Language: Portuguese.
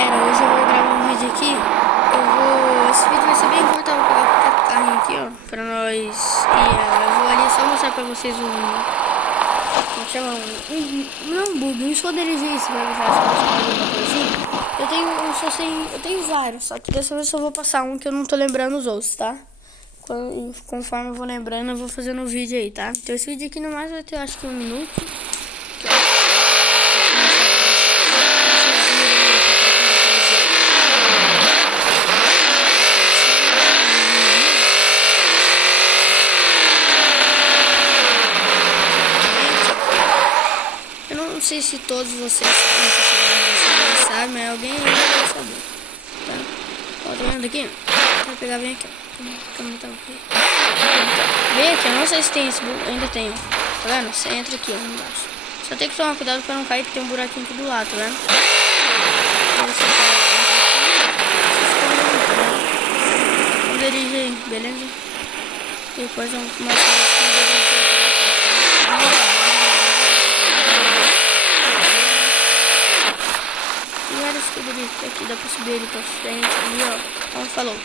Galera, hoje eu vou gravar um vídeo aqui. Esse vídeo vai ser bem curto, eu vou pegar qualquer carrinho aqui, ó, pra nós. Eu vou ali só mostrar pra vocês como chama? Não, bug, um esconderijo, isso, vai usar as coisas, alguma coisinha. Eu tenho vários, só que dessa vez eu só vou passar um que eu não tô lembrando os outros, tá? Conforme eu vou lembrando, eu vou fazendo o vídeo aí, tá? Então esse vídeo aqui no mais vai ter, acho que 1 minuto. Eu não sei se todos vocês sabem, mas alguém ainda vai saber, tá? Ó, tá vendo aqui? Vou pegar bem aqui, ó. Como tá aqui? Bem aqui, eu não sei se tem esse buraco, ainda tem, tá vendo? Você entra aqui, ó, embaixo. Só tem que tomar cuidado pra não cair, que tem um buraquinho aqui do lado, tá vendo? Dirige aí, beleza? Depois eu começo vários escudos aqui, dá pra subir ele pra frente ali, ó. Então falou.